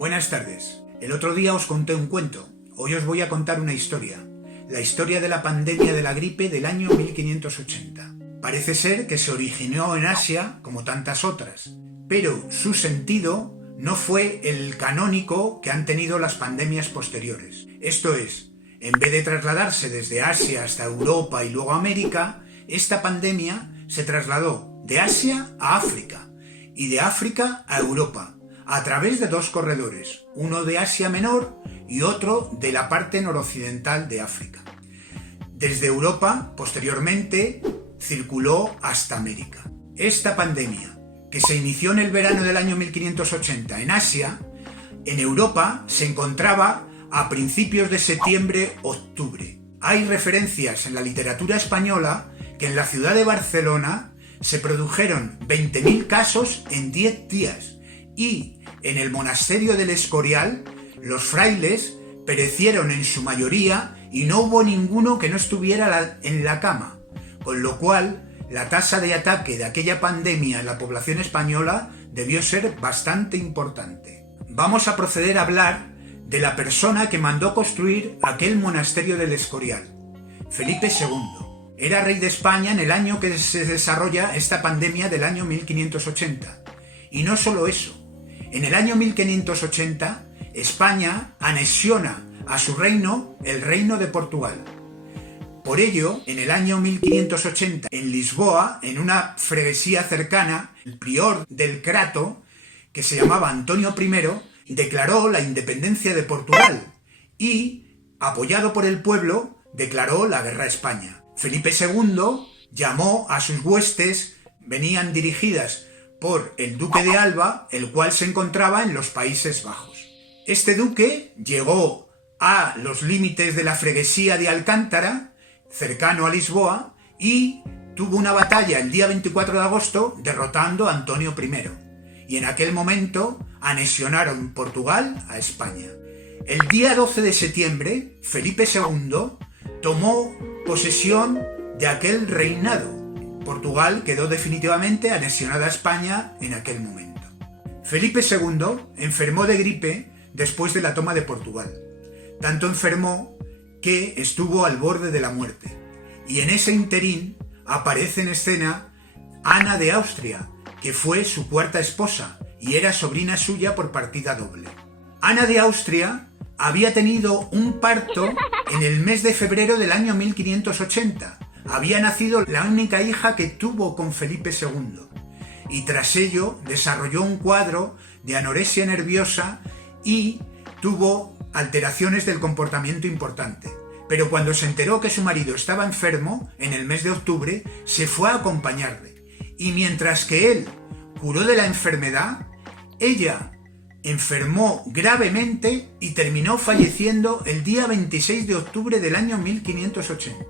Buenas tardes. El otro día os conté un cuento. Hoy os voy a contar una historia. La historia de la pandemia de la gripe del año 1580. Parece ser que se originó en Asia, como tantas otras, pero su sentido no fue el canónico que han tenido las pandemias posteriores. Esto es, en vez de trasladarse desde Asia hasta Europa y luego América, esta pandemia se trasladó de Asia a África y de África a Europa, a través de dos corredores, uno de Asia Menor y otro de la parte noroccidental de África. Desde Europa, posteriormente, circuló hasta América. Esta pandemia, que se inició en el verano del año 1580 en Asia, en Europa se encontraba a principios de septiembre-octubre. Hay referencias en la literatura española que en la ciudad de Barcelona se produjeron 20.000 casos en 10 días y en el monasterio del Escorial los frailes perecieron en su mayoría y no hubo ninguno que no estuviera en la cama, con lo cual la tasa de ataque de aquella pandemia en la población española debió ser bastante importante. Vamos a proceder a hablar de la persona que mandó construir aquel monasterio del Escorial, Felipe II. Era rey de España en el año que se desarrolla esta pandemia del año 1580. Y no solo eso, en el año 1580 España anexiona a su reino el reino de Portugal. Por ello, en el año 1580, en Lisboa, en una freguesía cercana, el prior del Crato, que se llamaba Antonio I, declaró la independencia de Portugal y, apoyado por el pueblo, declaró la guerra a España. Felipe II llamó a sus huestes, venían dirigidas por el duque de Alba, el cual se encontraba en los Países Bajos. Este duque llegó a los límites de la freguesía de Alcántara, cercano a Lisboa, y tuvo una batalla el día 24 de agosto derrotando a Antonio I. Y en aquel momento anexionaron Portugal a España. El día 12 de septiembre, Felipe II tomó posesión de aquel reinado. Portugal quedó definitivamente anexionada a España en aquel momento. Felipe II enfermó de gripe después de la toma de Portugal. Tanto enfermó que estuvo al borde de la muerte. Y en ese interín aparece en escena Ana de Austria, que fue su cuarta esposa y era sobrina suya por partida doble. Ana de Austria había tenido un parto en el mes de febrero del año 1580. Había nacido la única hija que tuvo con Felipe II. Y tras ello desarrolló un cuadro de anorexia nerviosa y tuvo alteraciones del comportamiento importante. Pero cuando se enteró que su marido estaba enfermo, en el mes de octubre, se fue a acompañarle. Y mientras que él curó de la enfermedad, ella enfermó gravemente y terminó falleciendo el día 26 de octubre del año 1580.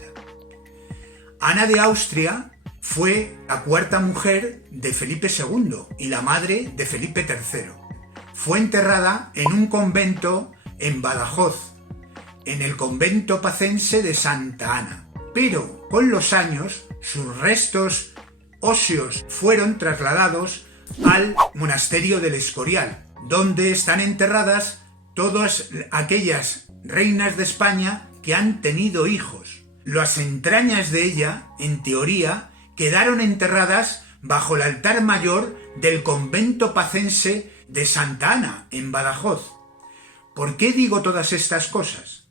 Ana de Austria fue la cuarta mujer de Felipe II y la madre de Felipe III. Fue enterrada en un convento en Badajoz, en el convento pacense de Santa Ana. Pero con los años sus restos óseos fueron trasladados al monasterio del Escorial, donde están enterradas todas aquellas reinas de España que han tenido hijos. Las entrañas de ella, en teoría, quedaron enterradas bajo el altar mayor del convento pacense de Santa Ana, en Badajoz. ¿Por qué digo todas estas cosas?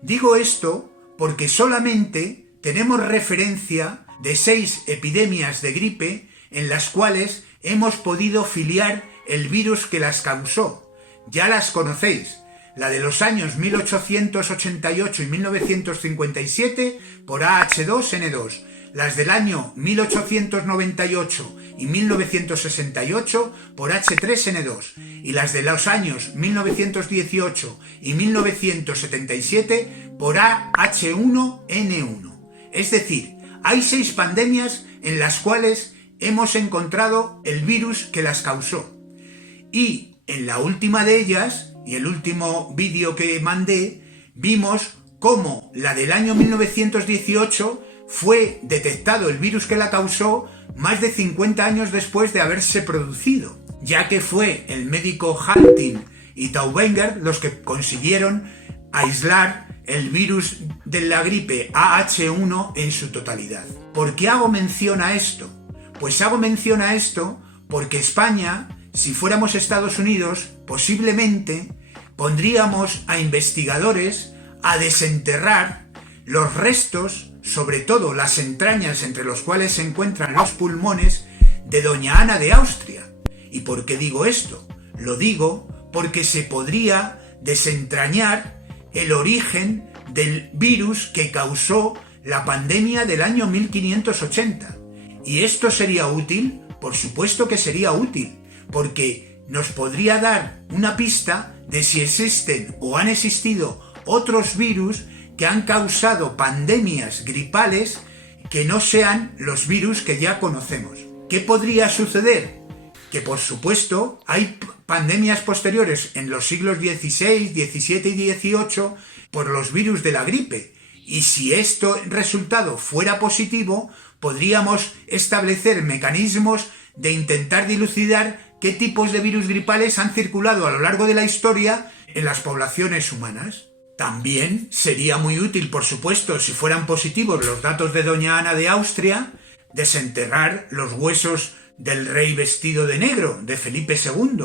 Digo esto porque solamente tenemos referencia de 6 epidemias de gripe en las cuales hemos podido filiar el virus que las causó. Ya las conocéis. La de los años 1888 y 1957 por AH2N2, las del año 1898 y 1968 por H3N2 y las de los años 1918 y 1977 por AH1N1. Es decir, hay 6 pandemias en las cuales hemos encontrado el virus que las causó. Y en la última de ellas, y el último vídeo que mandé, vimos cómo la del año 1918 fue detectado el virus que la causó más de 50 años después de haberse producido, ya que fue el médico Hunting y Taubenger los que consiguieron aislar el virus de la gripe AH1 en su totalidad. ¿Por qué hago mención a esto? Pues hago mención a esto porque España, si fuéramos Estados Unidos, posiblemente pondríamos a investigadores a desenterrar los restos, sobre todo las entrañas entre los cuales se encuentran los pulmones de doña Ana de Austria. ¿Y por qué digo esto? Lo digo porque se podría desentrañar el origen del virus que causó la pandemia del año 1580. ¿Y esto sería útil? Por supuesto que sería útil, porque nos podría dar una pista de si existen o han existido otros virus que han causado pandemias gripales que no sean los virus que ya conocemos. ¿Qué podría suceder? Que por supuesto hay pandemias posteriores en los siglos XVI, XVII y XVIII por los virus de la gripe. Y si esto resultado fuera positivo, podríamos establecer mecanismos de intentar dilucidar qué tipos de virus gripales han circulado a lo largo de la historia en las poblaciones humanas. También sería muy útil, por supuesto, si fueran positivos los datos de doña Ana de Austria, desenterrar los huesos del rey vestido de negro, de Felipe II.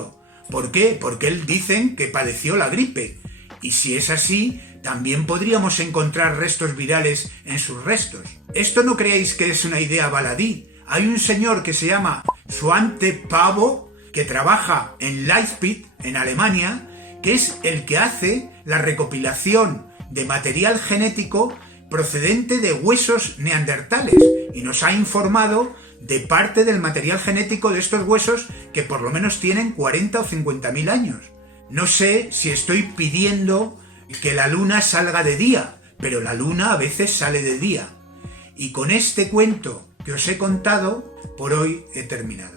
¿Por qué? Porque él dicen que padeció la gripe. Y si es así, también podríamos encontrar restos virales en sus restos. Esto no creéis que es una idea baladí. Hay un señor que se llama Svante Pääbo, que trabaja en Leipzig, en Alemania, que es el que hace la recopilación de material genético procedente de huesos neandertales y nos ha informado de parte del material genético de estos huesos que por lo menos tienen 40 o 50.000 años. No sé si estoy pidiendo que la luna salga de día, pero la luna a veces sale de día. Y con este cuento que os he contado, por hoy he terminado.